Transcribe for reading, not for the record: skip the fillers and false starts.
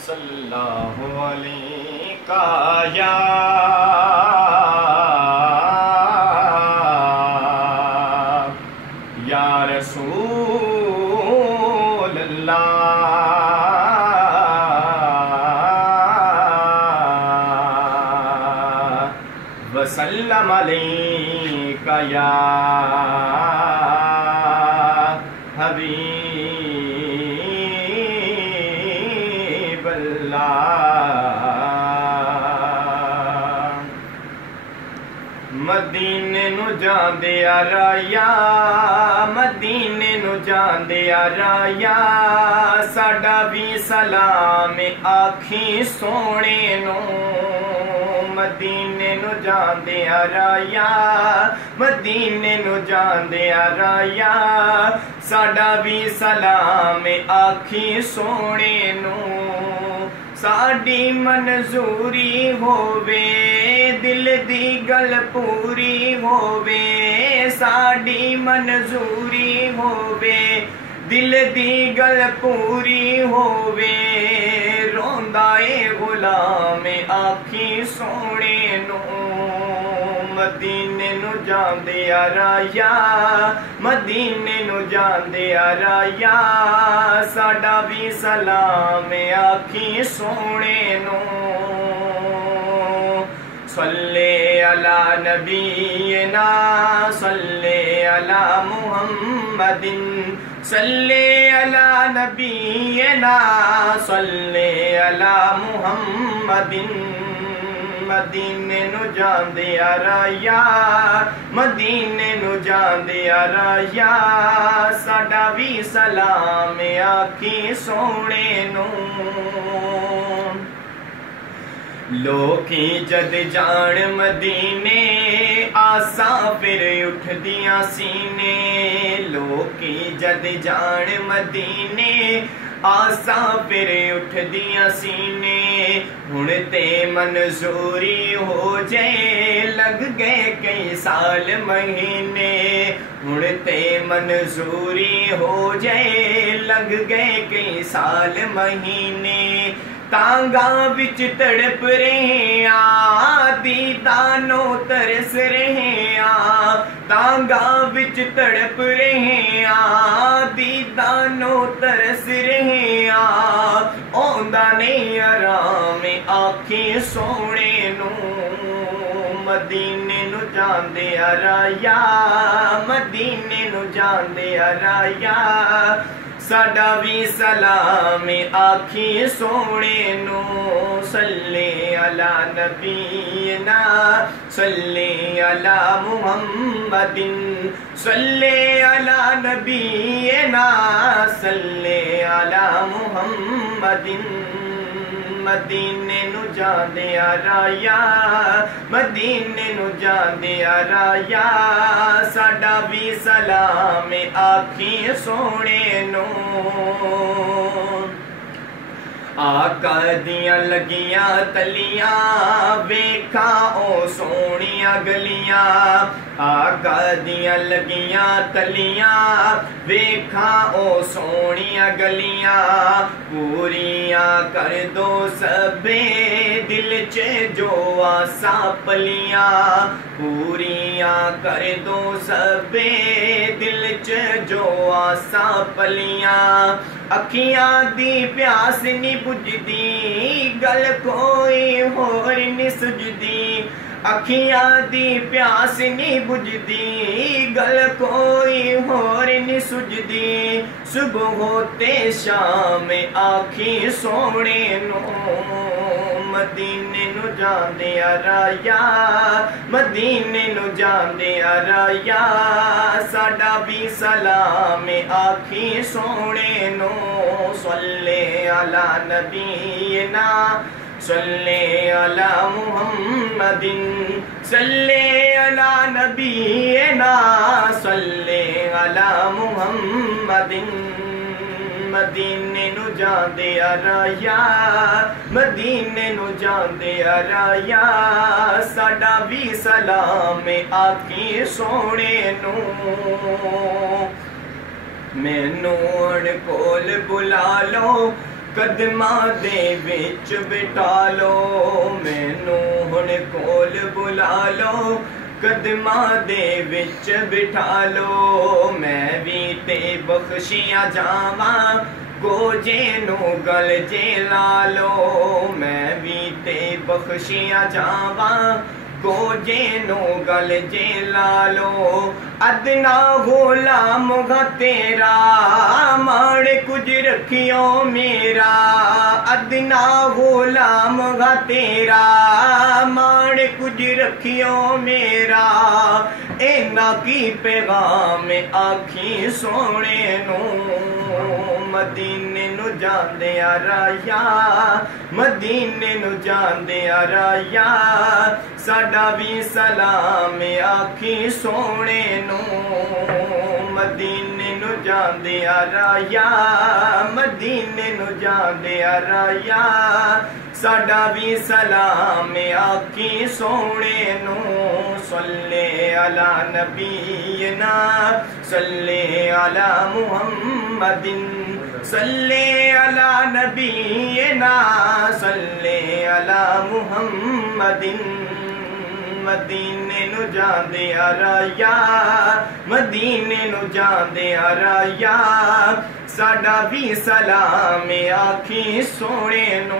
सल्लल्लाहु अलैका या रसूल अल्लाह वसल्लम अलैका या हबीब अल्लाह। मदीने नू जांदे आ राया, मदीने नू जांदे आ राया, साडा भी सलाम आखी सोने नू। मदीने नू जांदे आ राया, मदीने नू जांदे आ राया, साडा भी सलाम आखी सोने नू। साडी मंजूरी होवे, दिल दी गल पूरी होवे, साडी मंजूरी होवे, दिल दी गल पूरी होवे, रोंदा ए गुलाम आखी सोने नू। मदीने नू जांदे आ राया, मदीने नू जांदे आ राया, साडा भी सलाम आखी सोने नू। सल्ले अला नबीना, सल्ले अला मुहम्मदिन, सल्ले अला नबीना, सल्ले अला मुहम्मदिन। मदीने नू जांदे आ राया, मदीने नू जांदे आ राया, साडा भी सलाम आखी सोने नू। लोकी जद जान मदीने, आसा फिर उठदियां सीने। लोकी जद जान मदीने, आसा फिर उठदियां सीने। हुण ते मंजूरी हो जाए, लग गए कई साल महीने। हुण ते मंजूरी हो जाए, लग गए कई साल महीने। तांगा विच तड़प रहे आ, दीदानो तरस रहे आ, तांगा विच तड़प रहे आ, दीदानो तरस रहे आ। औंदा नहीं आराम आखी सोने नू। मदीने नू जांदे आ राया, मदीने नू जांदे आ राया, साडा भी सलाम आखी सोने नू। सल्ले अला नबीना, सल्ले अला मुहम्मदिन, सल्ले अला नबीना, सल्ले अला मुहम्मदिन। मदीने नू जांदे आ राया, मदीने नू जांदे आ राया, साडा भी सलाम आखी सोने नू। आका दियां लगियां तलियां, वेखा ओ सोनिया गलियां। आका दियां लगियां तलियां, वेखा ओ सोनिया गलियां। पूरियां कर दो सबे दिल च जो आसा पलियां। पूरियां कर दो सबे दिल च जो आसा पलियां। अखियां दी प्यास नी बुझदी, गल कोई होर नी सुझदी। अखियां दी प्यास नी बुझदी, गल कोई होर नी सुझदी। सुबह होते शाम आखी सोने नू। मदीने नू जांदे आ राया, मदीने नू जांदे आ राया, साडा भी सलाम आखी सोने नू। सल्ले अला नबीना, सल्ले अला मुहम्मदिन, सल्ले अला नबीना, सल्ले अला मुहम्मदिन। मदीने नू जांदे आ राया, मदीने नू जांदे आ राया, साडा भी सलाम आखी सोने नू। मैनू अणकोल कोल बुला लो कदमां दे विच बिठा लो मैनू हुण कोल बुला लो कदमां दे विच बिठा लो मैं भी ते बख्शिया जावां गोजे नू गल जे ला लो मैं भी ते बख्शिया जावां गोजे नू गल जे ला लो अदना गुलाम गा तेरा माड़े कुछ रखियो मेरा अदना गुलाम गा तेरा माड़े कुछ रखियो मेरा इना की पैगाम आखी सोने नू मदीने नू जांदे आ राया मदीने नू जांदे आ राया साडा भी सलाम आखी सोने नू मदीने नू जांदे आ राया मदीने नू जांदे आ राया साडा भी सलाम आखी सोने नू सल्ले अला नबीना सल्ले अला मुहम्मदिन सल्ले अला नबीना सल्ले अला मुहम्मदिन मदीने नू जांदे आ राया मदीने नू जांदे आ राया साडा भी सलाम आखी सोने नू।